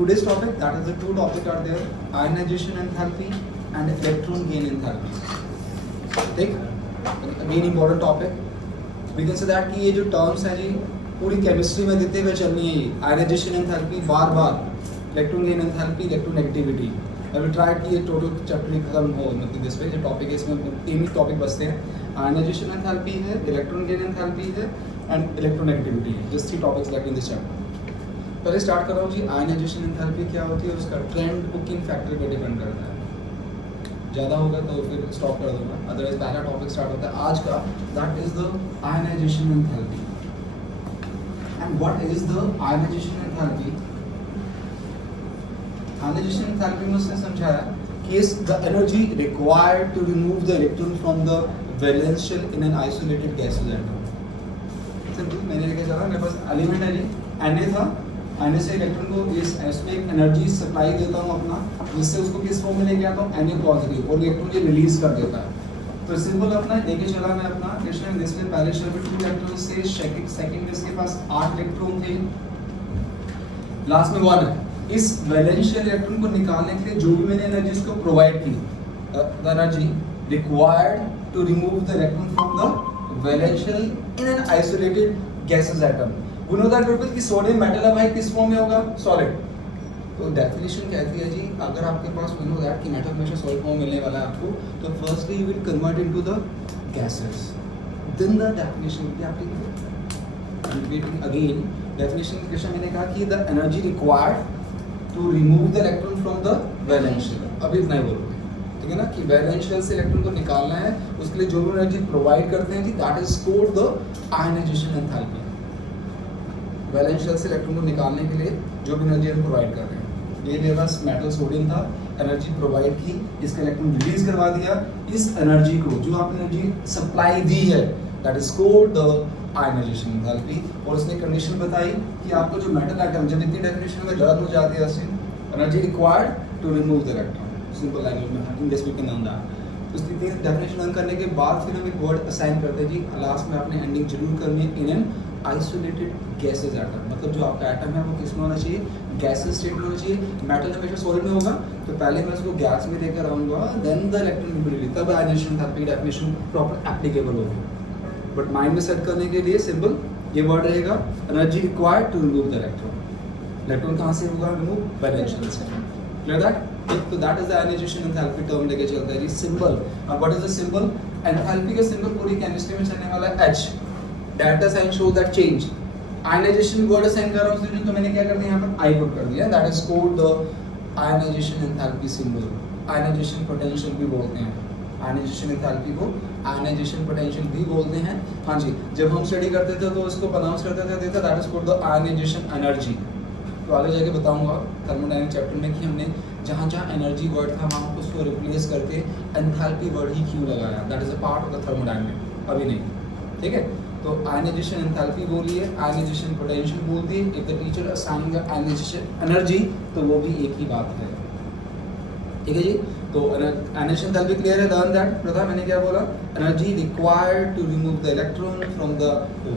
today's topic, that is the two topics are there, ionization enthalpy and electron gain enthalpy. ठीक, again important topic. We can say that कि ये जो terms हैं जी पूरी chemistry में देते हुए चलनी है ये ionization enthalpy bar bar, electron gain enthalpy, electronegativity. I will try कि ये total chapter ही खत्म हो मतलब this पे जो topic है इसमें तीन ही topic बचते हैं, ionization enthalpy है, electron gain enthalpy है and electronegativity है. Just three topics left in this chapter. पहले स्टार्ट कर रहा हूँ जी, आयनाइजेशन एंथैल्पी क्या होती है, उसका ट्रेंड को किन फैक्टर पे डिपेंड करता है. ज़्यादा होगा तो फिर स्टॉप कर दूंगा, अदरवाइज पहला टॉपिक स्टार्ट होता है आज का, that is the ionization enthalpy. And what is the ionization enthalpy? Ionisation enthalpy में उसने समझाया कि is the energy required to remove the electron from the valence shell in an isolated gases atom. Simple, मैंने लेके चला, मेरे पास element है जी, Na था, Na से इलेक्ट्रॉन को इसमें एक एनर्जी सप्लाई देता हूँ अपना, जिससे उसको किस फॉर्म में लेके आता हूँ, Na पॉजिटिव, और इलेक्ट्रॉन ये रिलीज कर देता है. तो सिंपल अपना लेके चला मैं अपना क्वेश्चन, जिसमें पहले शेल में 2 इलेक्ट्रॉन से सेकंड में इसके पास 8 इलेक्ट्रॉन थे, लास्ट में 1 है. इस वैलेंशियल इलेक्ट्रॉन को निकालने के लिए जो भी मैंने एनर्जी इसको प्रोवाइड की, the energy required to remove the electron from the valential in an isolated gases atom. We know that purpose कि सोडियम मेटल है भाई किस फॉर्म में होगा, सॉलिड. तो डेफिनेशन कहती है जी, अगर आपके पास we know that कि मेटल हमेशा सॉलिड फॉर्म मिलने वाला है आपको, तो firstly you will convert into the gases, then the definition will be applicable. Repeating again, definition question मैंने कहा कि the energy required to remove the electron from the valence shell. अभी इतना ही बोलोगे, ठीक है ना, कि वैलेंस शेल से इलेक्ट्रॉन को निकालना है, उसके लिए जो भी एनर्जी प्रोवाइड करते हैं जी, that is called the ionization enthalpy. Valence shell से इलेक्ट्रॉन को निकालने के लिए जो भी एनर्जी हम प्रोवाइड कर रहे हैं, ये मेरे पास मेटल सोडियम था, एनर्जी प्रोवाइड की, इसका इलेक्ट्रॉन रिलीज करवा दिया, इस एनर्जी को जो आपने एनर्जी सप्लाई दी है, that is called the ionization enthalpy. और उसने कंडीशन बताई कि आपको जो मेटल आइटम, जब इतनी डेफिनेशन में लर्न हो जाती है ऐसे, energy required to remove the electron, simple language में in this we can learn that. उसकी तीन डेफिनेशन लर्न करने के बाद फिर हम एक वर्ड असाइन करते हैं जी, लास्ट में आपने एंडिंग जरूर करनी है, इन एन आइसोलेटेड गैसेज एटम. मतलब जो आपका एटम है वो किस में होना चाहिए, गैसेज स्टेट में होना चाहिए. मेटल हमेशा सॉलिड में होगा, तो पहले मैं उसको गैस में लेकर आऊँगा, then the electron will be release, तब आयनाइजेशन एंथैल्पी की डेफिनेशन प्रॉपर एप्लीकेबल होगी. बट माइंड में सेट करने के लिए सिंपल ये वर्ड रहेगा, energy required to remove the electron. Electron कहाँ से होगा रिमूव, वैलेंस शेल से. Clear that? तो that is the ionization enthalpy term लेके चलता है जी, सिंबल. अब what is the symbol? Enthalpy का सिंबल पूरी केमिस्ट्री में चलने वाला है H. Delta sign show that change. Ionisation word assign कर रहा हूं तो मैंने क्या कर दिया, यहाँ पर I पुट कर दिया, that is called the ionization enthalpy symbol. Ionisation potential भी बोलते हैं, आयनाइजेशन एंथैल्पी को आयनाइजेशन पोटेंशियल भी बोलते हैं. हाँ जी, जब हम स्टडी करते थे तो इसको प्रोनाउंस करते थे, that is called the ionisation energy. तो आगे जाके बताऊंगा थर्मोडायनामिक चैप्टर में कि हमने जहाँ जहाँ एनर्जी वर्ड था वहाँ पर उसको रिप्लेस करके एंथैल्पी वर्ड ही क्यों लगाया, that is a part of the thermodynamic, अभी नहीं. ठीक है, तो आयनाइजेशन एंथैल्पी बोलिए, आयनाइजेशन पोटेंशियल बोल दिए. If the teacher assigning ionisation energy तो वो भी एक ही बात है. ठीक है जी, तो आयनाइजेशन एंथैल्पी क्लियर है, लर्न दैट. प्रथम मैंने क्या बोला, energy required to remove the electron from the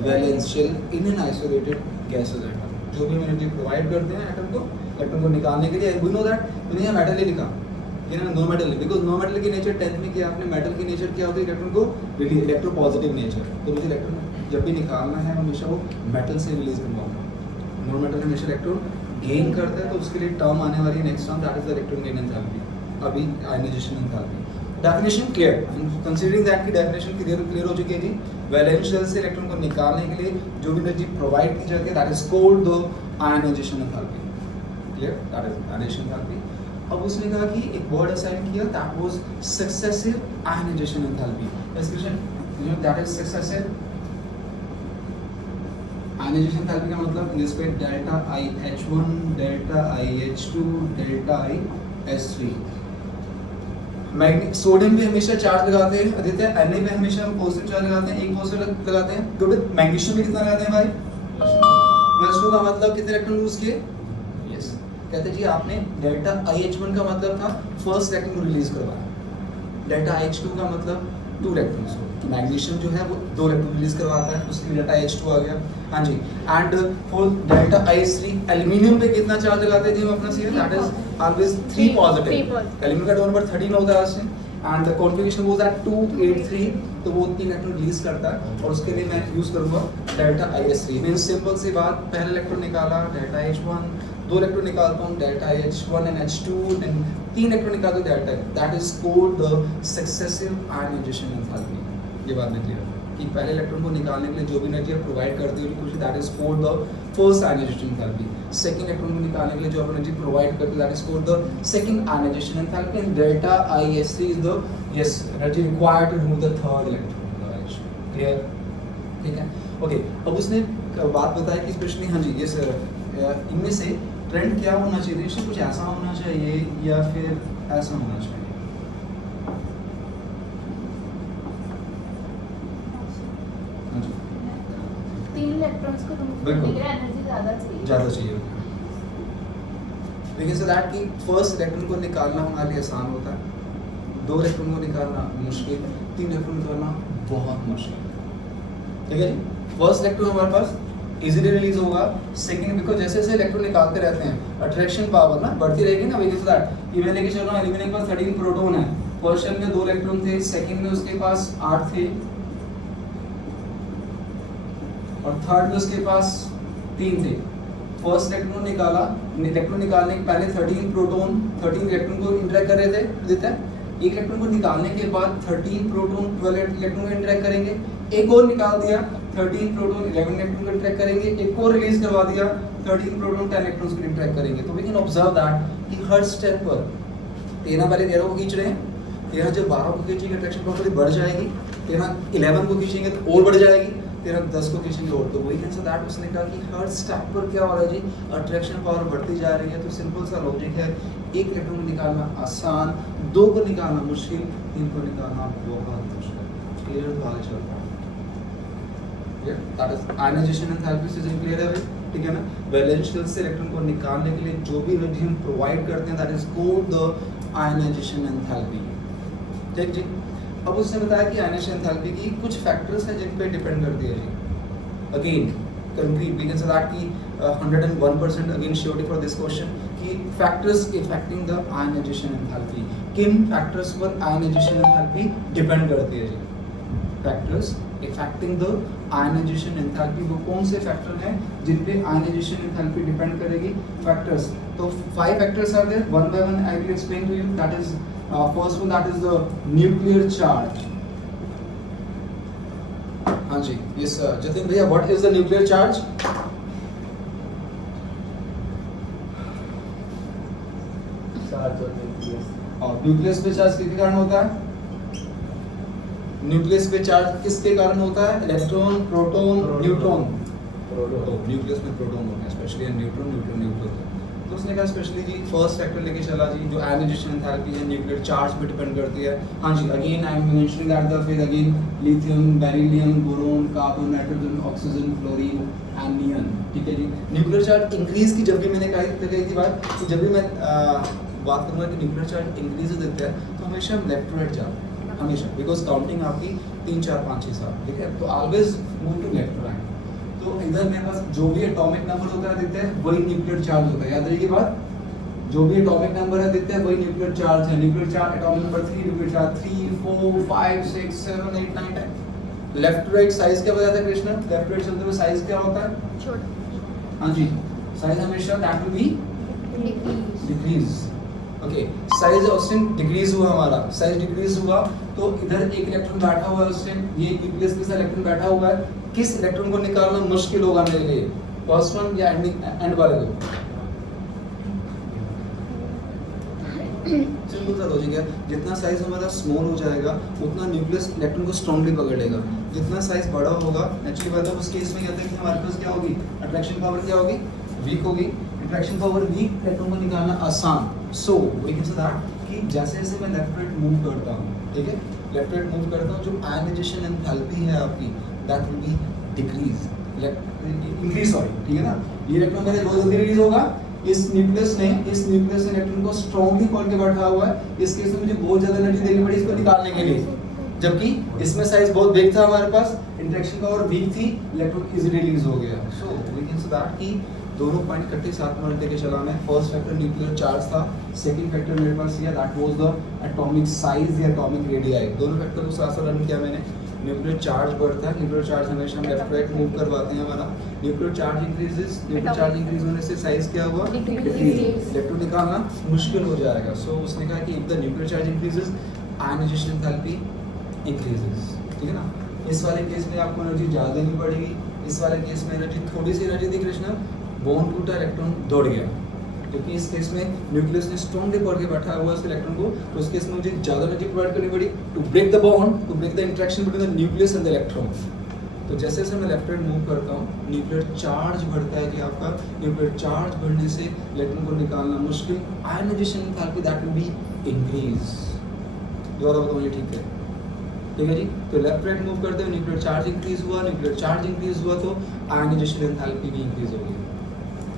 valence shell in an isolated gases atom. जो भी एनर्जी प्रोवाइड करते हैं एटम को निकालने के लिए. वी नो दैट, मैंने यहाँ मेटल ही लिखा, no metal, because no metal की नेचर 10th में किया आपने. मेटल की नेचर क्या होती है, इलेक्ट्रॉन को इलेक्ट्रो पॉजिटिव नेचर. तो मुझे इलेक्ट्रॉन जब भी निकालना है हमेशा वो मेटल से रिलीज करवाऊंगा. नो मेटल हमेशा इलेक्ट्रॉन गेन करता है, तो उसके लिए टर्म आने वाली है next term, that is the electron gain enthalpy. अभी ionization enthalpy definition clear, considering that की डेफिनेशन क्लियर हो चुकी है जी. वैलेंस शेल से इलेक्ट्रॉन को निकालने के लिए जो भी एनर्जी प्रोवाइड की जाती है, that is called the ionization enthalpy. Clear, that is ionization enthalpy. अब उसने कहा कि एक वर्ड असाइन किया, that was successive ionization enthalpy. Expression that is successive ionization enthalpy का मतलब इंग्लिश पे delta IH1, delta IH2, delta IS3. Sodium भी हमेशा चार्ज लगाते हैं आदित्य, Na में हमेशा हम पॉजिटिव चार्ज लगाते हैं, एक पॉजिटिव लगाते हैं. तो मैग्नीशियम में कितना लगाते हैं भाई, +2 का मतलब कितने इलेक्ट्रॉन लूज किए, यस. कहते जी आपने डेल्टा IH1 का मतलब था फर्स्ट इलेक्ट्रॉन को रिलीज करवाया, डेल्टा IH2 का मतलब 2 इलेक्ट्रॉन्स को. मैग्नीशियम जो है वो 2 इलेक्ट्रॉन रिलीज करवाता है, उसके लिए डेल्टा H2 आ गया। हाँ जी, and for delta IS3 aluminium पे कितना चार्ज लगाते हैं जी हम अपना see that is always 3 positive. Aluminium का नंबर 13 होता है इसमें, and the configuration was at 283, तो वो 3 इलेक्ट्रॉन रिलीज करता है, और उसके लिए मैं यूज करूंगा डेल्टा IS3। मींस सिंपल सी बात, पहला इलेक्ट्रॉन निकाला डेल्टा H1, 2 इलेक्ट्रॉन निकालता हूँ delta H1 and H2, then 3 electron निकालता हूँ delta, that is called the successive ionization enthalpy. ये बात में क्लियर कि पहले इलेक्ट्रॉन को निकालने के लिए जो भी एनर्जी प्रोवाइड करते हैं कुछ, that is called the first ionization enthalpy. Second electron को निकालने के लिए जो एनर्जी प्रोवाइड करते हैं that is called the second ionization enthalpy, and delta IS3 is the yes energy required to remove the third electron. Clear? ठीक है, okay. अब उसने बात बताया कि स्पेशली हाँ जी यस इनमें से ट्रेंड क्या होना चाहिए, इसमें कुछ ऐसा होना चाहिए या फिर ऐसा होना चाहिए। इलेक्ट्रॉन्स को रिमूव करने के लिए एनर्जी ज़्यादा चाहिए। लेकिन सो दैट कि फर्स्ट इलेक्ट्रॉन को निकालना हमारे लिए आसान होता है, 2 इलेक्ट्रॉन को निकालना मुश्किल, 3 इलेक्ट्रॉन निकालना बहुत मुश्किल। ठीक है जी, फर्स्ट इलेक्ट्रॉन हमारे पास इजीली रिलीज होगा, सेकंड बिकॉज जैसे जैसे इलेक्ट्रॉन निकालते रहते हैं अट्रैक्शन पावर ना बढ़ती रहेगी ना, वजह से दैट ये मैं लेके चल रहा हूँ एल्यूमिनियम के पास 13 प्रोटॉन है, फर्स्ट शेल में 2 इलेक्ट्रॉन थे, सेकंड में उसके पास 8 थे, और थर्ड में उसके पास 3 थे। फर्स्ट इलेक्ट्रॉन निकाला, इलेक्ट्रॉन निकालने के पहले 13 प्रोटॉन 13 इलेक्ट्रॉन को इंटरेक्ट कर रहे थे, देता है एक इलेक्ट्रॉन को निकालने के बाद 13 प्रोटॉन 12 इलेक्ट्रॉन को इंटरेक्ट करेंगे, एक और निकाल दिया 13 प्रोटॉन 11 इलेक्ट्रॉन को इंटरेक्ट करेंगे, एक और रिलीज करवा दिया 13 प्रोटॉन 10 इलेक्ट्रॉन्स को इंटरेक्ट करेंगे। तो वी कैन ऑब्जर्व दैट कि हर स्टेप पर 13 वाले 13 को खींच रहे हैं, 13 जब 12 को खींचेंगे अट्रैक्शन पावर बढ़ जाएगी, 13 11 को खींचेंगे तो और बढ़ जाएगी, 13 10 को खींचेंगे और। तो वही कैन से दैट उसने कहा कि हर स्टेप पर क्या हो रहा है जी, अट्रैक्शन पावर बढ़ती जा रही है। तो सिंपल सा लॉजिक है, एक इलेक्ट्रॉन को निकालना आसान, 2 को निकालना मुश्किल, 3 को निकालना बहुत मुश्किल। क्लियर बात चल रहा है, दैट इज आयनाइजेशन एंथैल्पी से क्लियर है भाई, ठीक है ना। वैलेंस शेल से इलेक्ट्रॉन को निकालने के लिए जो भी एनर्जी हम प्रोवाइड करते हैं that is called the ionization enthalpy. ठीक जी। अब उसने बताया कि आयनाइजेशन एंथैल्पी की कुछ फैक्टर्स हैं जिन पे डिपेंड करती है जी। Again concrete we can say that कि 101% again surety for this question कि factors affecting the ionization enthalpy, किन फैक्टर्स पर आयनाइजेशन एंथैल्पी डिपेंड करती है जी। Factors affecting the ionization enthalpy, वो कौन से फैक्टर हैं जिन पे आयनाइजेशन एंथैल्पी डिपेंड करेगी। फैक्टर्स तो 5 factors are there, one by one I will explain to you. That is first one that is the nuclear charge. हाँ जी यस जतिन भैया, what is the nuclear charge? और nucleus पे charge किसके कारण होता है? न्यूक्लियस पे चार्ज किसके कारण होता है? Electron, proton, neutron. न्यूक्लियस में प्रोटॉन होते हैं स्पेशली, न्यूट्रॉन न्यूट्रॉन न्यूट्रॉन। तो उसने कहा स्पेशली जी फर्स्ट फैक्टर लेके चला जी, जो आयनाइजेशन एंथैल्पी है न्यूक्लियर चार्ज पे डिपेंड करती है। हाँ जी, again I am mentioning that the फिर again lithium, beryllium, boron, carbon, nitrogen, oxygen, fluorine and neon. ठीक है जी। न्यूक्लियर चार्ज इंक्रीज की जब भी मैंने कही थी बात कि जब भी मैं बात करूँगा कि न्यूक्लियर चार्ज इंक्रीज देता है तो हमेशा हम लेफ्ट टू राइट जाते हैं, हमेशा, बिकॉज काउंटिंग आपकी 3 4 5 6 7, ठीक है। तो always move to left to right. तो इधर मेरे पास जो भी एटॉमिक नंबर होता है आदित्य वही न्यूक्लियर चार्ज होता है, याद रखिए बात। जो भी एटॉमिक नंबर है आदित्य वही न्यूक्लियर चार्ज है। Nuclear charge atomic number 3, nuclear charge 3 4 5 6 7 8 9 10। Left to right size क्या बताया था कृष्णा? लेफ्ट टू राइट चलते हुए साइज क्या होता है? छोटा। हाँ जी, साइज हमेशा that will be decrease. Okay, size उस टाइम डिक्रीज हुआ, हमारा साइज डिक्रीज हुआ तो इधर एक इलेक्ट्रॉन बैठा हुआ है उस टाइम, ये न्यूक्लियस के साथ इलेक्ट्रॉन बैठा हुआ है। किस इलेक्ट्रॉन को निकालना मुश्किल होगा मेरे लिए, फर्स्ट वन या एंड वाले को? सिंपल सा लॉजिक है, जितना साइज हमारा स्मॉल हो जाएगा उतना न्यूक्लियस इलेक्ट्रॉन को स्ट्रांगली पकड़ेगा। जितना साइज बड़ा होगा नेचुरली बात है उस केस में कहते हैं कि हमारे पास क्या होगी, अट्रैक्शन पावर क्या होगी, वीक होगी। अट्रैक्शन पावर वीक, इलेक्ट्रॉन को निकालना आसान। So we can say that कि जैसे जैसे मैं लेफ्ट राइट मूव करता हूँ, ठीक है, लेफ्ट राइट मूव करता हूँ, जो आयनाइजेशन एंथैल्पी है आपकी that will be decrease, increase sorry, ठीक है ना। ये इलेक्ट्रॉन मेरे बहुत जल्दी रिलीज होगा। इस न्यूक्लियस ने इलेक्ट्रॉन को स्ट्रांगली पकड़ के बैठा हुआ है। इस केस में मुझे बहुत ज्यादा एनर्जी देनी पड़ी इसको निकालने के लिए, जबकि इसमें साइज बहुत बिग था हमारे पास, इंटरेक्शन पावर वीक थी, इलेक्ट्रॉन इजीली रिलीज हो गया। So we can say that कि दोनों पॉइंट इकट्ठे साथ में लेके चलाना है। फर्स्ट फैक्टर न्यूक्लियर चार्ज था, सेकंड फैक्टर मेरे पास ये that was the atomic size या एटॉमिक रेडियाई। दोनों फैक्टर को साथ साथ रन किया मैंने। न्यूक्लियर चार्ज बढ़ता है, न्यूक्लियर चार्ज हमेशा हम लेफ्ट राइट मूव करवाते हैं हमारा। Nuclear charge increases, nuclear charge increase होने से साइज क्या हुआ, डिक्रीज। इलेक्ट्रॉन निकालना मुश्किल हो जाएगा। सो उसने कहा कि if the nuclear charge increases ionization enthalpy increases, ठीक है ना। इस वाले केस में आपको एनर्जी ज़्यादा देनी पड़ेगी, इस वाले केस में एनर्जी थोड़ी सी एनर्जी दी कृष्णा, बॉन्ड टूटा, इलेक्ट्रॉन दौड़ गया। क्योंकि इस केस में न्यूक्लियस ने स्ट्रॉन्गली पकड़ के बैठा हुआ है उस इलेक्ट्रॉन को, तो उस केस में मुझे ज़्यादा एनर्जी प्रोवाइड करनी पड़ी to break the bond, to break the interaction between the nucleus and the electron. तो जैसे जैसे मैं लेफ्ट राइट मूव करता हूँ, न्यूक्लियर चार्ज बढ़ता है कि आपका न्यूक्लियर चार्ज बढ़ने से इलेक्ट्रॉन को निकालना मुश्किल, ionization enthalpy that will be increase. दोबारा बताओ ये ठीक है, ठीक है जी। तो लेफ्ट राइट मूव करते हुए न्यूक्लियर चार्ज इंक्रीज हुआ, न्यूक्लियर चार्ज इंक्रीज हुआ तो आयनाइजेशन एंथैल्पी भी इंक्रीज हो गई।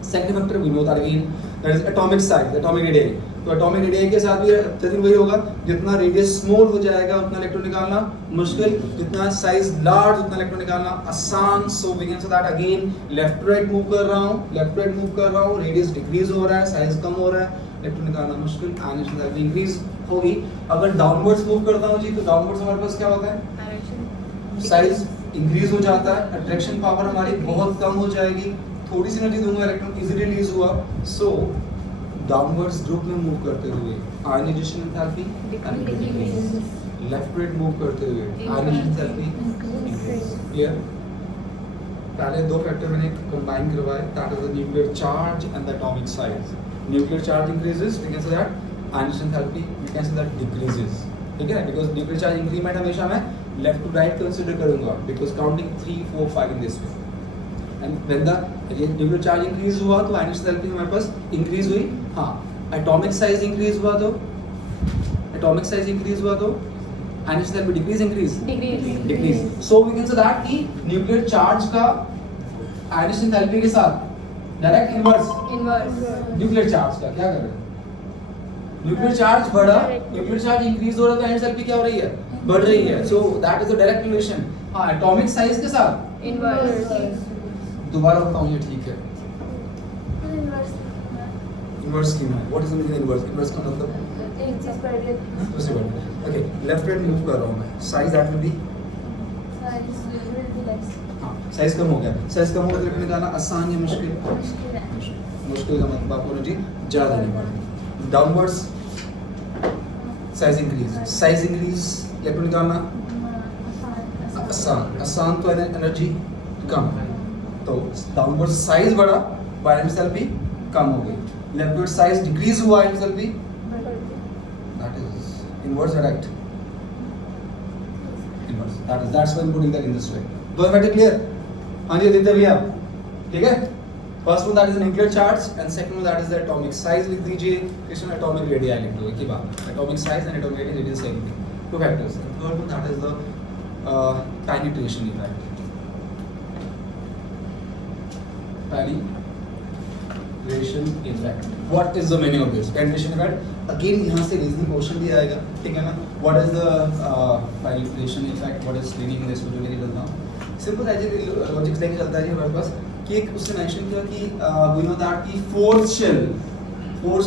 Second factor we know that again that is atomic size, atomic radii. तो एटॉमिक रेडियाई के साथ भी जैसे वही होगा, जितना रेडियस स्मॉल हो जाएगा उतना इलेक्ट्रॉन निकालना मुश्किल, जितना साइज लार्ज उतना इलेक्ट्रॉन निकालना आसान। So we can say that again left right move कर रहा हूँ, लेफ्ट राइट मूव कर रहा हूँ, रेडियस डिक्रीज हो रहा है, साइज कम हो रहा है, इलेक्ट्रॉन निकालना मुश्किल, आयनाइजेशन एंथैल्पी इंक्रीज होगी। अगर डाउनवर्ड्स मूव करता हूँ जी, तो डाउनवर्ड्स हमारे पास क्या होता है, साइज इंक्रीज हो जाता है, अट्रैक्शन पावर हमारी बहुत कम हो जाएगी, थोड़ी सी एनर्जी दूंगा, इलेक्ट्रॉन इजीली रिलीज हुआ। सो डाउनवर्ड्स ग्रुप में मूव करते हुए ionization enthalpy left right move करते हुए आयनाइजेशन एंथैल्पी इंक्रीज। क्लियर? पहले दो फैक्टर मैंने कंबाइन करवाए, that is the nuclear charge and the atomic size. Nuclear charge increases, we can say that ionization enthalpy we can say that decreases, ठीक है, because nuclear charge increment हमेशा मैं left to right consider करूंगा, because counting 3 4 5 in this way. And when the nuclear charge increase हुआ तो ionization enthalpy हमारे पास increase हुई। हाँ, एटॉमिक साइज इंक्रीज हुआ तो ionization enthalpy decrease increase. So we can say that कि न्यूक्लियर चार्ज का आयनाइजेशन एंथैल्पी के साथ डायरेक्ट इनवर्स न्यूक्लियर चार्ज का क्या कर रहे हैं, न्यूक्लियर चार्ज बढ़ा, न्यूक्लियर चार्ज इंक्रीज हो रहा है तो आयनाइजेशन एंथैल्पी क्या हो रही है, बढ़ रही है। So that is the direct relation. हाँ, एटॉमिक साइज के साथ इनवर्स। दोबारा बताऊं ये ठीक है, इनवर्स क्यों है, what is the meaning inverse? Inverse का मतलब एक चीज बढ़ गई, दूसरी बात। ओके, लेफ्ट राइट मूव कर रहा हूं मैं, साइज दैट विल बी, हां साइज कम हो गया, साइज कम हो गया तो निकालना आसान या मुश्किल? मुश्किल का मतलब आपको एनर्जी ज्यादा नहीं पड़ेगी। डाउनवर्ड्स साइज इंक्रीज, इलेक्ट्रॉन निकालना आसान तो एनर्जी कम, तो डाउनवर्ड साइज बढ़ा, आयनाइजेशन एंथैल्पी कम हो गई। लेफ्टवर्ड साइज डिक्रीज हुआ, ionization enthalpy that is inverse direct inverse, that's why putting that in this way. दो फैक्टर क्लियर? हां जी आदित्य भैया, ठीक है। First one that is nuclear charge and second one that is the atomic size. लिख दीजिए question, atomic radii लिख दो, एक ही बात, atomic size and atomic radii is same thing, two factors. Third one that is the penetration effect. Penetration effect. What is the meaning of this? Penetration effect. Again यहाँ से reasoning question भी आएगा, ठीक है ना? What is the penetration effect? What is meaning in this? मुझे नहीं पता। Simple logic लेके चलता है जी हमारे पास कि एक उसने mention किया कि we know that कि fourth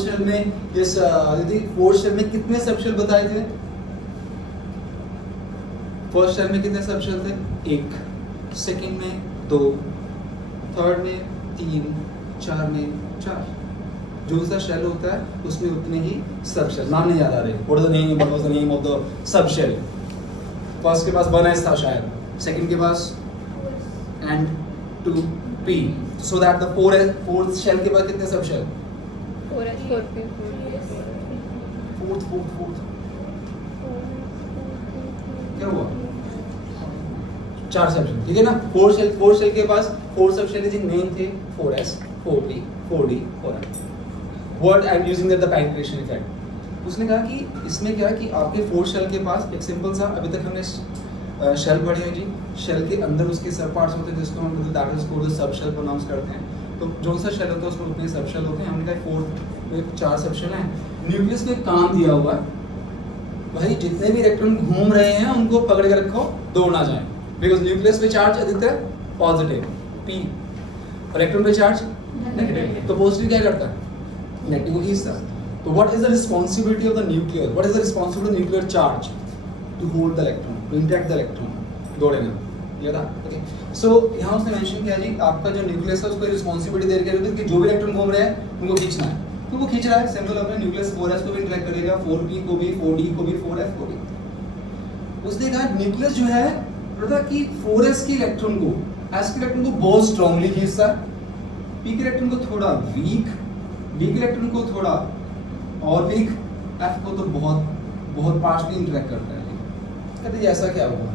shell में इस यदि fourth shell में कितने subshell बताए थे? फर्स्ट शेल में कितने सब शेल थे? एक, सेकंड में 2, थर्ड में 3, 4 में 4। जो सा शेल होता है उसमें उतने ही सब शेल, नाम नहीं याद आ रहे, what is the name, what was the name of the sub shell. First के पास 1s था शायद, सेकंड के पास and 2p, so that the fourth shell के बाद कितने सब शेल? 4s 4p फोर्थ क्या हुआ? 4 सब शेल, ठीक है ना। 4 शेल के पास 4 सब शेल जिन नेम थे 4s 4p 4d 4m। What I am using the penetration effect. उसने कहा कि इसमें क्या है कि आपके 4 शेल के पास एक सिंपल सा, अभी तक हमने शेल पढ़ी है जी, शेल के अंदर उसके सब पार्ट्स होते हैं जिसको हम that is called sub shell pronounce करते हैं। तो जो सा शेल होता है उसमें उतने सब शेल होते हैं। हमने कहा 4 में 4 सब शेल हैं। न्यूक्लियस ने काम दिया हुआ है, भाई जितने भी इलेक्ट्रॉन घूम रहे हैं उनको पकड़ के रखो, दौड़ ना जाए, बिकॉज न्यूक्लियस पे चार्ज अधिकतर पॉजिटिव पी, इलेक्ट्रॉन पे चार्ज नेगेटिव, तो पॉजिटिव क्या करता है, नेगेटिव को खींचता है। तो what is the responsibility of the nuclear, what is the responsibility of nuclear charge, to hold the electron, to interact the electron, दौड़ेगा, ये था। ओके, सो यहाँ उसने मेंशन किया जी आपका जो न्यूक्लियस है उसको रिस्पांसिबिलिटी दे रही है कि जो भी इलेक्ट्रॉन घूम रहे हैं उनको खींचना है, तो वो खींच रहा है, सिंपल अपने न्यूक्लियस 4s को भी इंटरैक्ट करेगा, 4p को भी, 4d को भी, 4f को भी। उसने कहा न्यूक्लियस जो है पता कि 4s के इलेक्ट्रॉन को, s के इलेक्ट्रॉन को बहुत स्ट्रांगली खींचता है, p के इलेक्ट्रॉन को थोड़ा वीक, d के इलेक्ट्रॉन को थोड़ा और वीक, f को तो बहुत पार्शली इंटरैक्ट करता है। कहते ऐसा क्या हुआ,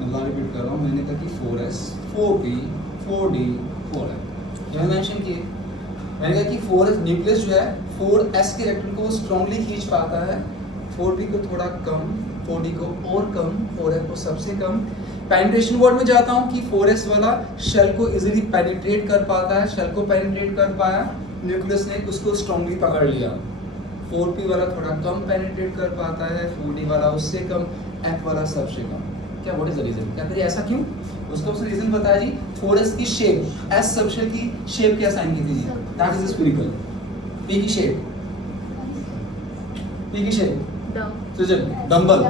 मैं रिपीट कर रहा हूँ, मैंने कहा कि 4s, 4p, 4d, 4f, जो मेंशन किए, मैंने कहा कि 4s न्यूक्लियस जो है 4s के इलेक्ट्रॉन को वो स्ट्रांगली खींच पाता है, 4p को थोड़ा कम, 4d को और कम, 4f को सबसे कम। पेनिट्रेशन वर्ड में जाता हूँ कि 4s वाला शेल को इजीली पेनिट्रेट कर पाता है, शेल को पेनिट्रेट कर पाया, न्यूक्लियस ने उसको स्ट्रांगली पकड़ लिया। 4p वाला थोड़ा कम पेनिट्रेट कर पाता है, 4d वाला उससे कम, f वाला सबसे कम। क्या व्हाट इज द रीजन, कहते हैं ऐसा क्यों, उसका उसने रीजन बताया जी 4s की शेप, s सबशेल की शेप क्या साइन की थी जी, दैट इज स्फेरिकल। p की शेप, p की शेप सृजन डंबल,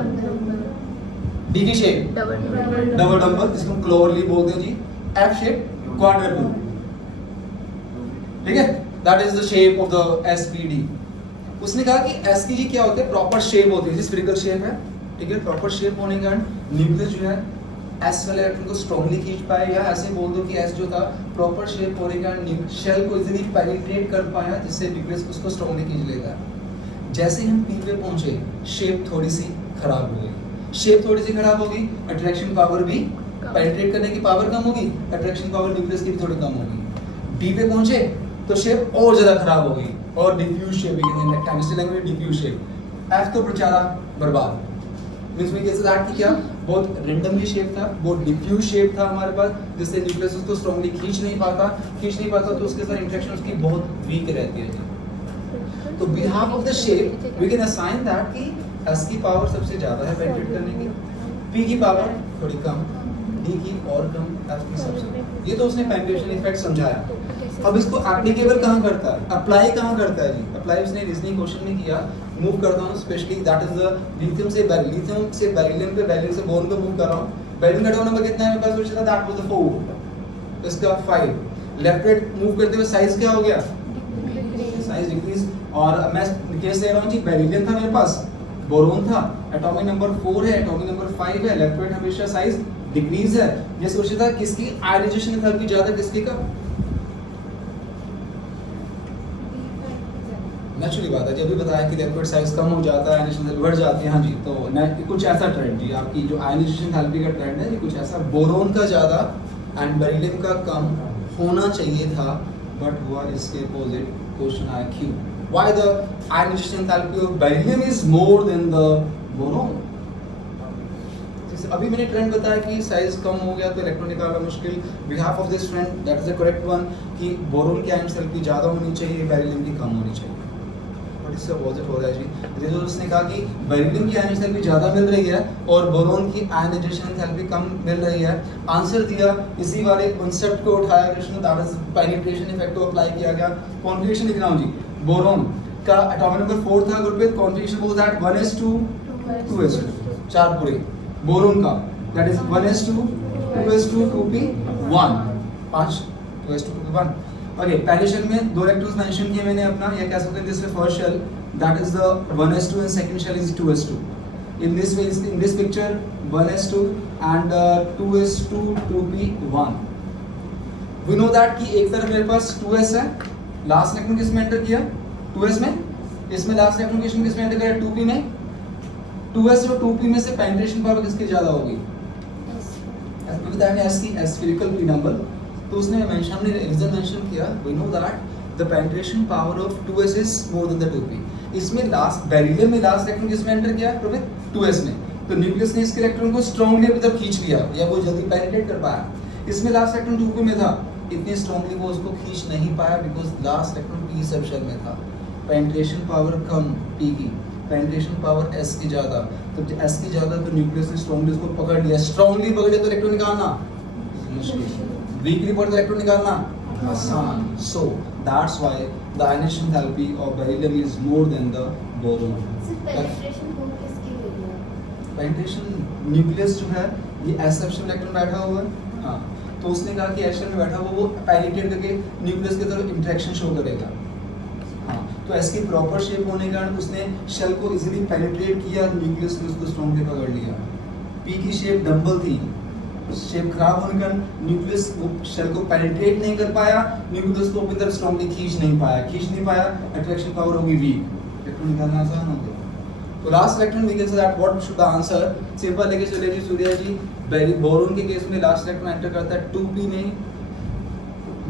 d की शेप डबल डंबल, जिसको हम क्लोवरली बोलते हैं जी, f शेप क्वाड्रेपल, ठीक है, that is the shape of the SPD। उसने कहा कि s की जी क्या होती है, प्रॉपर शेप होती है जी, स्फेरिकल शेप है, ठीक है, प्रॉपर शेप होने के कारण न्यूक्लियस जो है s वाले इलेक्ट्रॉन को स्ट्रांगली खींच पाए, या ऐसे बोल दो कि s जो था प्रॉपर शेप होने के कारण शेल को इजीली पेनिट्रेट कर पाया, जिससे न्यूक्लियस उसको स्ट्रांगली खींच लेगा। जैसे हम p पे पहुंचे, शेप थोड़ी सी खराब हो गई, शेप थोड़ी सी खराब होगी, अट्रैक्शन पावर भी, पेनिट्रेट करने की पावर कम होगी, अट्रैक्शन पावर न्यूक्लियस की भी थोड़ी कम होगी। d पे पहुंचे तो शेप और ज्यादा खराब हो गई, और डिफ्यूज शेप, केमिस्ट्री लैंग्वेज में डिफ्यूज शेप। f तो बेचारा बर्बाद, मींस में कैसे दैट कि क्या बहुत रैंडमली शेप था, बहुत डिफ्यूज शेप था हमारे पास, जिससे न्यूक्लियस उसको स्ट्रांगली खींच नहीं पाता, तो उसके साथ इंटरेक्शन उसकी बहुत वीक रहती है। तो behalf of the shape we can assign that कि s की पावर सबसे ज्यादा है पेनिट्रेट करने की, p की पावर थोड़ी कम, d की और कम, f की सबसे। ये तो उसने पेनिट्रेशन इफेक्ट समझाया। अब इसको एप्लीकेबल कहाँ करता है, अप्लाई कहाँ करता है जी, अप्लाई उसने रीजनिंग क्वेश्चन में किया। मूव करता हूँ specially that is the lithium से बेरिलियम पे, बेरिलियम से बोरोन पे मूव कर रहा हूँ। बेरिलियम का एटॉमिक नंबर कितना है मेरे पास, सोचा था दैट वाज द 4, इसका 5। लेफ्ट राइट मूव करते हुए साइज क्या हो गया, साइज डिक्रीज। और मैं केस ले रहा हूँ जी, बेरिलियम था मेरे पास, बोरोन था, एटॉमिक नंबर 4 है, एटॉमिक नंबर 5 है, लेफ्ट राइट हमेशा साइज डिक्रीज है। ये सोचा था किसकी आयनाइजेशन एंथैल्पी ज्यादा, किसकी का, नेचुरली बात है, जब भी बताया कि लेफ्ट साइज कम हो जाता है, आयनाइजेशन बढ़ जाती है, हाँ जी, तो कुछ ऐसा ट्रेंड जी, आपकी जो आयनाइजेशन एंथैल्पी का ट्रेंड है, ये कुछ ऐसा, बोरोन का ज़्यादा एंड बेरिलियम का कम होना चाहिए था, बट हुआ इसके अपोजिट। क्वेश्चन आया क्यों, why the ionization enthalpy of beryllium is more than the boron. अभी मैंने ट्रेंड बताया कि साइज कम हो गया तो इलेक्ट्रॉन निकालना मुश्किल, behalf of this trend that is the correct one, कि बोरोन की आयन एंथैल्पी ज़्यादा होनी चाहिए, बेरिलियम की कम होनी चाहिए। इससे अपोजिट हो रहा है जी, जैसे उसने कहा कि बेरिलियम की आयन एंथैल्पी ज़्यादा मिल रही है और बोरोन की आयनाइजेशन एंथैल्पी कम मिल रही है। आंसर दिया, इसी वाले कॉन्सेप्ट को उठाया Krishna, that is penetration effect को अप्लाई किया गया। कॉन्फ़िगरेशन लिख रहा हूँ जी, बोरोन का एटॉमिक नंबर 4 था ग्रुप में, configuration was that 1s2 2s2, 4 पूरे। बोरोन का that is 1s2 2s2 2p 1, 5 2s2 2p 1। Okay, पहले शेल में 2 इलेक्ट्रॉन्स मेंशन किए मैंने अपना, या कह सकते हैं this first shell that is the 1s2 and second shell is 2s2। in this picture 1s2 and 2s2 2p 1। we know that कि एक तरफ मेरे पास 2s है, लास्ट इलेक्ट्रॉन किस में एंटर किया 2s में, इसमें लास्ट इलेक्ट्रॉन किस में एंटर किया 2p में। 2s और 2p में से पेनिट्रेशन पावर किसकी ज्यादा होगी, क्योंकि दैट है s की स्फेरिकल p नंबर, तो उसने हमने रीजन मेंशन किया, we know that the penetration power of 2s is more than the 2p। इसमें लास्ट बेरिलियम में लास्ट इलेक्ट्रॉन किसमें एंटर किया रोहित 2s में, तो न्यूक्लियस ने इसके इलेक्ट्रॉन को स्ट्रांगली अभी तक खींच लिया या वो जल्दी पेनिट्रेट कर पाया। इसमें लास्ट इलेक्ट्रॉन 2p में था, इतनी स्ट्रांगली वो उसको खींच नहीं पाया because last electron p sub shell में था, पेनिट्रेशन पावर कम p की, पेनिट्रेशन पावर S की ज़्यादा, तो S की ज़्यादा तो न्यूक्लियस ने स्ट्रॉन्गली उसको पकड़ लिया, स्ट्रॉन्गली पकड़े तो इलेक्ट्रॉन निकालना मुश्किल, वीकली पकड़े तो इलेक्ट्रॉन निकालना आसान. So that's why the ionization enthalpy of beryllium is more than the boron. सिर्फ पेनिट्रेशन हो किसकी हुई है? पेनिट्रेशन न्यूक्लियस जो है ये S शेल में इलेक्ट्रॉन बैठा हुआ है, हाँ, तो उसने कहा कि S शेल में बैठा हुआ वो पेनिट्रेट करके न्यूक्लियस की तरफ इंटरेक्शन शो करेगा. हाँ, तो S की प्रॉपर शेप होने के कारण उसने शेल को इजीली पेनिट्रेट किया, न्यूक्लियस ने उसको स्ट्रॉन्गली पकड़ लिया. P की शेप डम्बल थी, शेप खराब होने के कारण न्यूक्लियस वो शेल को पेनिट्रेट नहीं कर पाया, न्यूक्लियस को अपनी तरफ स्ट्रॉन्गली खींच नहीं पाया, अट्रैक्शन पावर होगी वीक, इलेक्ट्रॉन निकालना आसान हो गया. तो last electron we can say that what should the answer, simple लेके चले जी सूर्या जी. बोरोन के केस में लास्ट इलेक्ट्रॉन एंटर करता है 2p में,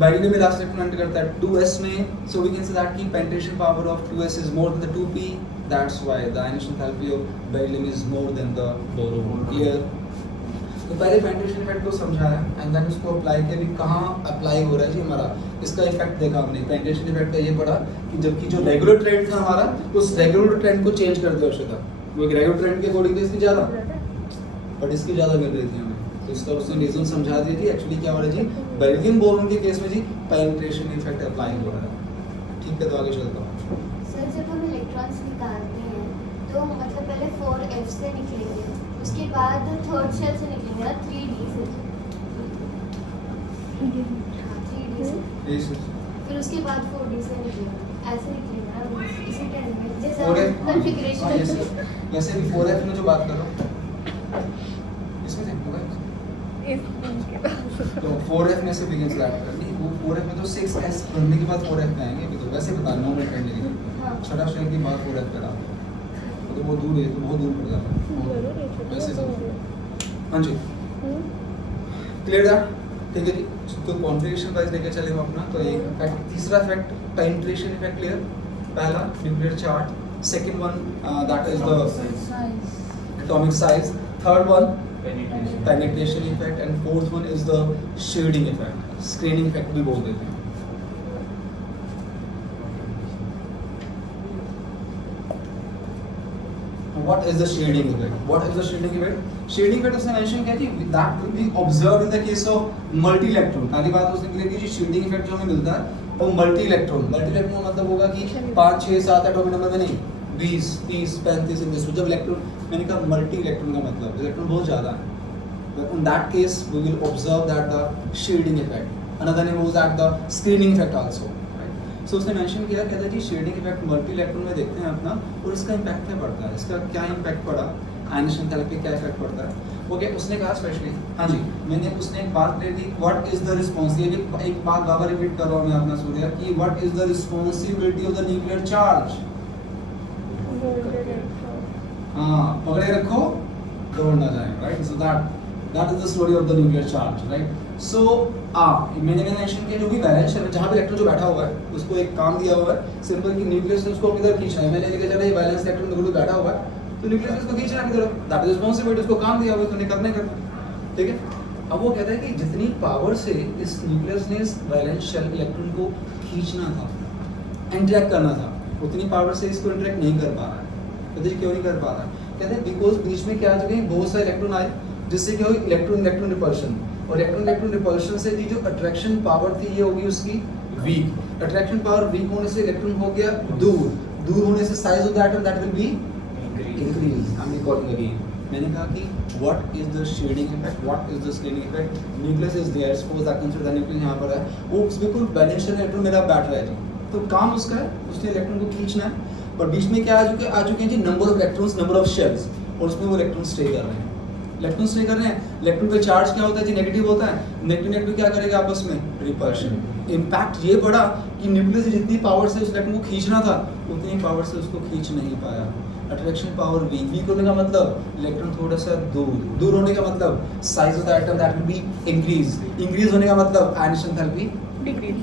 बेरिलियम में लास्ट इलेक्ट्रॉन एंटर करता है 2s में. So we can say that की penetration power of 2s is more than the 2p, that's why the ionization enthalpy of beryllium is more than the boron. Clear? तो पहले penetration effect को समझाया and then उसको apply किया. अभी कहाँ apply हो रहा है जी हमारा, इसका इफेक्ट देखा हमने. पेनिट्रेशन इफेक्ट का ये पड़ा कि जबकि जो रेगुलर ट्रेंड था हमारा, उस रेगुलर ट्रेंड को चेंज कर दिया उसका. वो एक रेगुलर ट्रेंड के अकॉर्डिंग इसकी ज़्यादा, बट इसकी ज़्यादा मिल रही थी हमें. तो इसका उसने रीजन समझा दिया जी. एक्चुअली क्या हो रहा है जी, बेरिलियम बोरोन के केस में जी पेनिट्रेशन इफेक्ट अप्लाई हो रहा है. ठीक है, तो आगे चलता हूँ. सर जब हम इलेक्ट्रॉन्स निकालते हैं तो मतलब पहले 4f से निकलेंगे, उसके बाद थर्ड शेल से निकलेंगे ना 3d से. हाँ 3d से, फिर उसके बाद 4d से निकलेंगे, ऐसे निकलेंगे ना इसी टाइम में जैसे कॉन्फ़िगरेशन. जैसे भी 4f में जो बात कर रहा हूँ इसमें से होगा, तो 4f में से बिगिन स्टार्ट करनी. वो 4f में तो 6s बनने के बाद 4f में आएंगे. अभी तो वैसे बता नॉर्मल ट्रेंड के लिए छठा शेल के बाद 4f करा, तो बहुत दूर है, तो बहुत दूर पड़ जाता है वैसे तो. हाँ जी, क्लियर है? ठीक है जी. तो कॉन्फ़िगरेशन वाइज लेके चले हम अपना. तो एक फैक्ट, तीसरा फैक्ट पेनिट्रेशन इफेक्ट. क्लियर? पहला nuclear charge, second one that is the atomic size, third one penetration effect, and fourth one is the shading effect, screening effect भी बोल देते हैं. What is the shading effect? What is the shading effect? Shading effect उसने mention किया कि that will be observed in the case of multi electron. पहली बात उसने क्लियर की जी, shading effect जो हमें मिलता है वो मल्टी इलेक्ट्रॉन का मतलब होगा कि 5, 6, 7 एटॉमिक नंबर में नहीं, 20, 30, 35 इन दिस. जब इलेक्ट्रॉन, मैंने कहा मल्टी इलेक्ट्रॉन का मतलब इलेक्ट्रॉन बहुत ज़्यादा है. But in that case, we will observe that the shading effect. Another name was that the screening effect also. Right? So उसने mention किया, कहता है जी shading effect मल्टी इलेक्ट्रॉन में देखते हैं अपना, और इसका इम्पैक्ट क्या पड़ता है, इसका क्या इम्पैक्ट पड़ा, आयनाइजेशन एंथैल्पी क्या इफेक्ट पड़ता है. ओके, उसने कहा स्पेशली, हाँ जी, मैंने उसने एक बात ले दी, व्हाट इज द रिस्पॉन्सिबिलिटी. एक बात बार रिपीट कर रहा हूँ मैं अपना सूर्या कि what is the responsibility of the nuclear charge. हाँ, पकड़े रखो, दौड़ ना जाए. Right? So that is the story of the nuclear charge, right? So मैंने मेंशन किया जो भी वैलेंस शेल जहाँ भी इलेक्ट्रॉन जो बैठा हुआ है उसको एक काम दिया हुआ है सिंपल कि न्यूक्लियस ने उसको अपनी तरफ खींचना है. मैंने लेके चला ये वैलेंस इलेक्ट्रॉन बिल्कुल बैठा हुआ है, तो न्यूक्लियस इसको खींचना है अपनी तरफ. दैट इज रिस्पांसिबिलिटी, उसको काम दिया हुआ है, तो करने कर. ठीक है. अब वो कहता है कि जितनी पावर से इस न्यूक्लियस ने इस वैलेंस शेल इलेक्ट्रॉन को खींचना था, इंटरेक्ट करना था, उतनी पावर से इसको इंटरेक्ट नहीं कर पा रहा है. कहते हैं क्यों नहीं कर पा रहा है? कहते हैं बिकॉज बीच में क्या आ चुके हैं, बहुत सारे इलेक्ट्रॉन आए जिससे क्या हुई, इलेक्ट्रॉन इलेक्ट्रॉन रिपल्शन, और इलेक्ट्रॉन रिपल्शन से जो अट्रैक्शन पावर थी ये होगी उसकी वीक. अट्रैक्शन पावर वीक होने से इलेक्ट्रॉन हो गया दूर होने से size of the atom that will be increase. I am recording again. मैंने कहा कि what is the shading effect, what is the screening effect. Nucleus is there, suppose that consider the nucleus यहाँ पर है, वो बिल्कुल बैलेंस शेल इलेक्ट्रॉन मेरा बैठ रहा है जी, तो काम उसका है उसने इलेक्ट्रॉन को खींचना है. पर बीच में क्या आ चुके हैं जी, number of electrons, number of shells, और उसमें वो इलेक्ट्रॉन स्टे कर रहे हैं. इलेक्ट्रॉन स्टे कर रहे हैं, इलेक्ट्रॉन पे चार्ज क्या होता है जी, नेगेटिव होता है. नेगेटिव क्या करेगा आपस में, रिपल्शन. इम्पैक्ट ये पड़ा कि न्यूक्लियस से जितनी पावर से उस इलेक्ट्रॉन को खींचना था उतनी पावर से उसको खींच नहीं पाया. अट्रैक्शन पावर वीक होने का मतलब इलेक्ट्रॉन थोड़ा सा दूर होने का मतलब size of the atom that will be increase होने का मतलब ionization enthalpy decrease.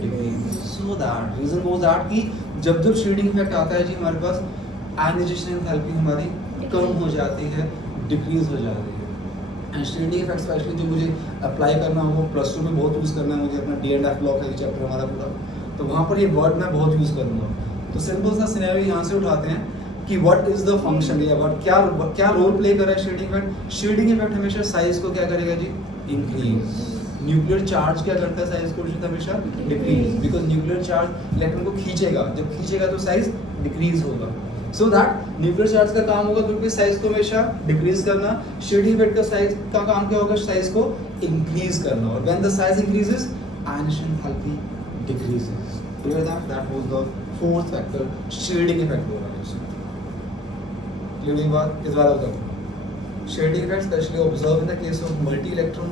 So that reason was that कि जब शेडिंग इफेक्ट आता है जी हमारे पास, आयनाइजेशन एंथैल्पी हमारी कम हो जाती है, डिक्रीज हो जाती है. एंड शेडिंग इफेक्ट स्पेशली जो मुझे अप्लाई करना होगा प्लस 2 में बहुत यूज़ करना है मुझे, अपना D&F ब्लॉक है चैप्टर हमारा पूरा, तो वहाँ पर ये वर्ड मैं बहुत यूज़ करूँगा. तो सिंपल सा सिनेरियो यहाँ से उठाते हैं. कि व्हाट इज द फंक्शन या व्हाट क्या रोल प्ले कर रहा है शेडिंग इफेक्ट। शेडिंग इफेक्ट हमेशा साइज को क्या करेगा जी, इंक्रीज। न्यूक्लियर चार्ज क्या करता है साइज को हमेशा decrease, because nuclear charge electron को खींचेगा, जब खींचेगा तो साइज डिक्रीज होगा। सो दैट न्यूक्लियर चार्ज का काम होगा बिल्कुल साइज को हमेशा डिक्रीज करना। शेडिंग इफेक्ट का साइज का काम क्या होगा, साइज को इंक्रीज करना। और when the size increases ionization enthalpy decreases. Clear that was the fourth factor, shading effect हो रहा है इसमें। क्लियर ये बात, इस बार बताओ shading effect specially observe in the case of multi electron.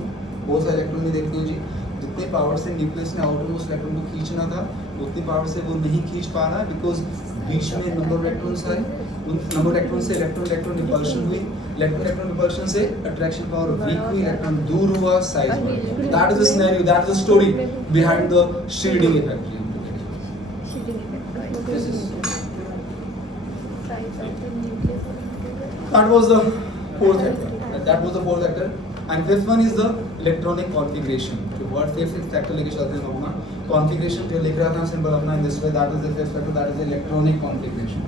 बहुत सारे इलेक्ट्रॉन में देखते हो जी, जितने पावर से न्यूक्लियस ने आउटरमोस्ट इलेक्ट्रॉन को खींचना था उतनी पावर से वो नहीं खींच पा रहा है, बिकॉज बीच में नंबर ऑफ इलेक्ट्रॉन्स है, उन नंबर इलेक्ट्रॉन से इलेक्ट्रॉन रिपल्शन हुई, इलेक्ट्रॉन रिपल्शन से अट्रैक्शन पावर वीक हुई, इलेक्ट्रॉन दूर हुआ, साइज बढ़ा। That is the scenario, that is the story behind the shading effect. That was the fourth factor. And fifth one is the electronic configuration. तो word fifth factor लेके चलते हैं अपना configuration जो लिख रहा था सिंपल अपना in this way, that is the fifth factor, that is the electronic configuration.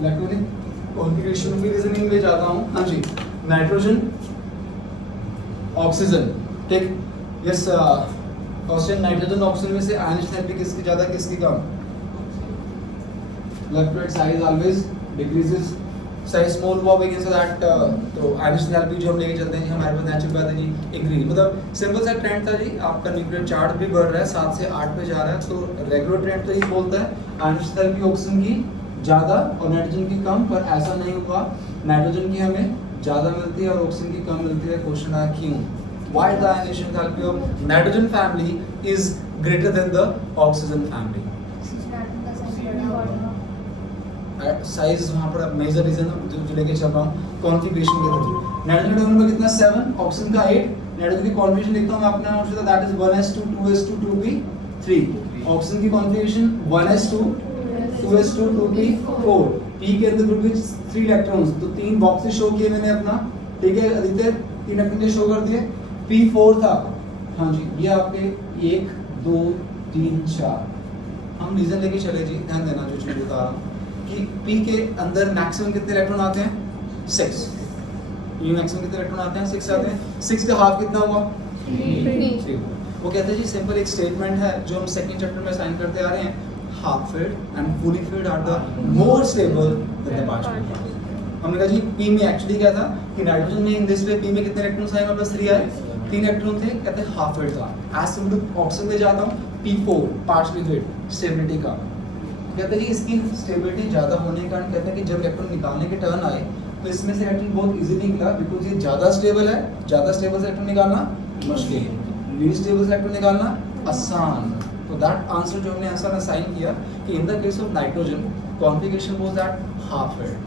Electronic configuration की रीजनिंग में जाता हूँ। हाँ जी, नाइट्रोजन, ऑक्सीजन, ठीक। यस क्वेश्चन, नाइट्रोजन ऑक्सीजन में से आयनिक एनर्जी किसकी ज्यादा किसकी कम? Electrode size always decreases, size small हुआ बिगिन सो दैट तो आयनिक एनर्जी जो हम लेके चलते हैं जी, हमारे पास नेचुरल बात है जी इंक्रीज। मतलब सिंपल सा ट्रेंड था जी, आपका न्यूक्लियर चार्ज भी बढ़ रहा है, 7 से 8 पे जा रहा है, तो रेगुलर ट्रेंड तो ये बोलता है आयनिक एनर्जी ऑक्सीजन की ज्यादा और नाइट्रोजन की कम, पर ऐसा नहीं हुआ। नाइट्रोजन की हमें ज्यादा मिलती है और ऑक्सीजन की कम मिलती है। क्वेश्चन आया क्यों? Why the ionization enthalpy of nitrogen family is greater than the oxygen family? Size वहाँ पर मेजर रीजन जो लेके चल रहा हूँ कॉन्फ़िगरेशन के थ्रू। नाइट्रोजन का नंबर कितना 7, ऑक्सीजन का 8। नाइट्रोजन की कॉन्फ़िगरेशन लिखता हूँ मैं अपने नाम से, that is 1s2 2s2 2p3। Oxygen की configuration 1s2 2s2 2p4। p के अंदर ग्रुप में 3 इलेक्ट्रॉन्स, तो 3 बॉक्सेस शो किए मैंने अपना, ठीक है आदित्य, 3 इलेक्ट्रॉन शो कर दिए। P4 था, हाँ जी, ये आपके 1 2 3 4। हम रीजन लेके चले जी, ध्यान देना जो चीज बता रहा हूँ कि P के अंदर मैक्सिमम कितने इलेक्ट्रॉन आते हैं? 6। ये मैक्सिमम कितने इलेक्ट्रॉन आते हैं? 6 आते हैं। 6 का हाफ कितना हुआ? 3। वो कहते हैं जी सिंपल एक स्टेटमेंट है जो हम सेकंड चैप्टर में साइन करते आ रहे हैं, half filled and fully filled are the more stable than the partial filled. हमने कहा जी P में एक्चुअली क्या था कि नाइट्रोजन में इन दिस वे P में कितने इलेक्ट्रॉन्स आए? हमारे पास 3 आए, 3 इलेक्ट्रॉन थे, कहते हैं हाफ फिल्ड था। एज सिमिलर ऑक्सीजन में जाता हूँ P4 पार्शियली फिल्ड स्टेबिलिटी का, कहते हैं जी इसकी स्टेबिलिटी ज़्यादा होने के कारण कहते हैं कि जब इलेक्ट्रॉन निकालने के टर्न आए तो इसमें से इलेक्ट्रॉन बहुत इजीली निकला, बिकॉज ये ज़्यादा स्टेबल है। ज़्यादा स्टेबल से इलेक्ट्रॉन निकालना मुश्किल, लीस्ट स्टेबल से इलेक्ट्रॉन निकालना आसान। तो दैट आंसर जो हमने आंसर असाइन किया कि इन the case of nitrogen configuration was that half filled,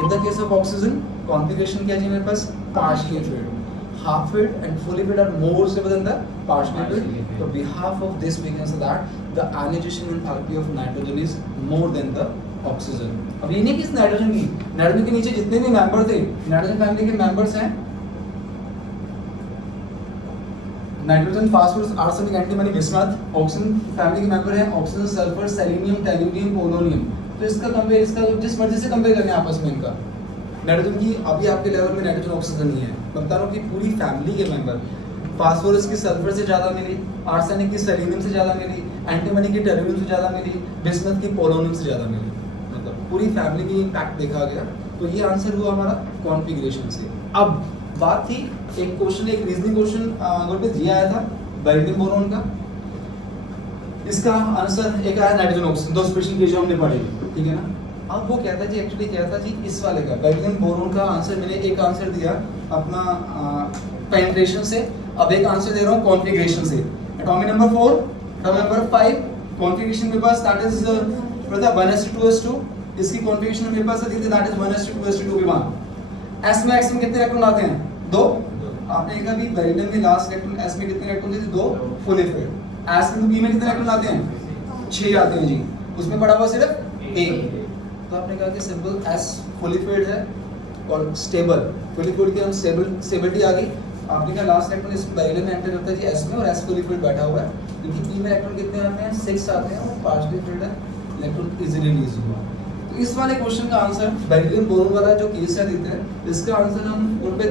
in the case of oxygen configuration क्या है मेरे पास? partially filled, half filled and fully filled are more stable than the partially filled. So behalf of this we can say that the ionization enthalpy of nitrogen is more than the oxygen. अब ये नहीं कि इस nitrogen के नीचे जितने भी member थे, नाइट्रोजन फैमिली के मेंबर्स हैं nitrogen, phosphorus, arsenic, antimony, bismuth. Oxygen family के मेंबर हैं oxygen, sulphur, selenium, tellurium, polonium. तो इसका कंपेयर, इसका जिस मर्जी से कंपेयर करने आपस में इनका। नाइट्रोजन की अभी आपके लेवल में नाइट्रोजन ऑक्सीजन नहीं है, मैं बता रहा हूँ कि पूरी फैमिली के मेंबर, फास्फोरस की सल्फर से ज़्यादा मिली, आर्सेनिक की सेलेनियम से ज़्यादा मिली, एंटीमनी की टेलुरियम से ज़्यादा मिली, बिस्मथ की पोलोनियम से ज़्यादा मिली। मतलब पूरी फैमिली की इम्पैक्ट देखा गया। तो ये आंसर हुआ हमारा कॉन्फ़िगरेशन से। अब बात थी एक क्वेश्चन, एक रीजनिंग क्वेश्चन गुरप्रीत जी आया था बेरिलियम बोरोन का, इसका आंसर एक आया नाइट्रोजन ऑक्सीजन, 2 स्पेशल केस जो हमने पढ़े, ठीक है ना। अब वो कहता है जी एक्चुअली क्या था जी इस वाले का बेरिलियम बोरोन का आंसर, मैंने एक आंसर दिया अपना पेनिट्रेशन से, अब एक आंसर दे रहा हूँ कॉन्फ़िगरेशन से। Atomic number 4, atomic number 5, configuration मेरे पास दैट इज पता 1s2 इसकी कॉन्फ़िगरेशन मेरे पास दी थी that is 1s2 2p1। S में एक्स में कितने इलेक्ट्रॉन आते हैं? 2। आपने लिखा भी बेरिलियम में लास्ट इलेक्ट्रॉन एस में कितने इलेक्ट्रॉन थे? 2 फुली फिल्ड। एस में बी में कितने इलेक्ट्रॉन आते हैं? 6 आते हैं जी, उसमें पड़ा हुआ सिर्फ 1। तो आपने कहा कि सिंपल एस फुली फिल्ड है और स्टेबल, फुली फिल्ड की हम स्टेबिलिटी आ गई, आपने क्या लास्ट इलेक्ट्रॉन इस बेरिलियम में एंटर करता है जी एस में और एस फुली फिल्ड बैठा हुआ है, क्योंकि पी में इलेक्ट्रॉन कितने आते हैं 6 आते हैं और पार्शियली फिल्ड है, इलेक्ट्रॉन इजीली रिलीज हुआ। तो इस वाले क्वेश्चन का आंसर बेरिलियम बोरोन वाला जो केस है देते हैं, इसका आंसर हम उन पे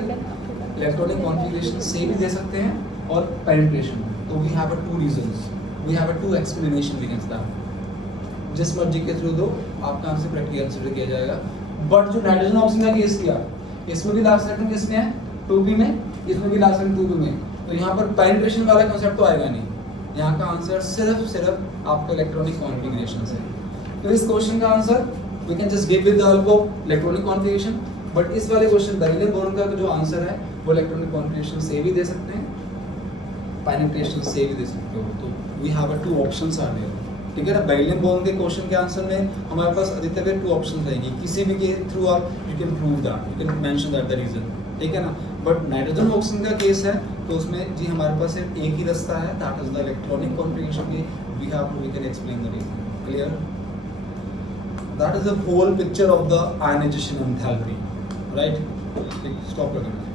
इलेक्ट्रॉनिक कॉन्फ़िगरेशन से भी दे सकते हैं और पेनिट्रेशन। तो we have two reasons, we have two explanation against that. जिस मर्जी के थ्रू दो आपका आंसर करेक्टली कंसीडर किया जाएगा। बट जो नाइट्रोजन ऑक्सीजन का केस किया, इसमें भी लास्ट इलेक्ट्रॉन किसमें है 2p में, इसमें भी लास्ट इलेक्ट्रॉन 2p में, तो यहाँ पर पेनिट्रेशन वाला कांसेप्ट तो आएगा नहीं। यहाँ का आंसर सिर्फ आपका इलेक्ट्रॉनिक कॉन्फ़िगरेशन से। तो इस क्वेश्चन का answer we can just give with the help of electronic configuration, but इस वाले क्वेश्चन बेरिलियम बोरोन का जो आंसर है वो इलेक्ट्रॉनिक कॉन्फ़िगरेशन से भी दे सकते हैं, पेनिट्रेशन से भी दे सकते हो। तो we have 2 options are there, ठीक है ना। बेरिलियम बोरोन के क्वेश्चन के आंसर में हमारे पास अधिकतर 2 ऑप्शन रहेंगी, किसी भी के थ्रू आप you can prove that, you can mention that the reason, ठीक है ना। बट नाइट्रोजन ऑक्सीजन का केस है तो उसमें जी हमारे पास सिर्फ एक ही रास्ता है, that is the electronic configuration. We can explain the reason, clear. That is the whole picture of the ionization enthalpy, right. Stop करना।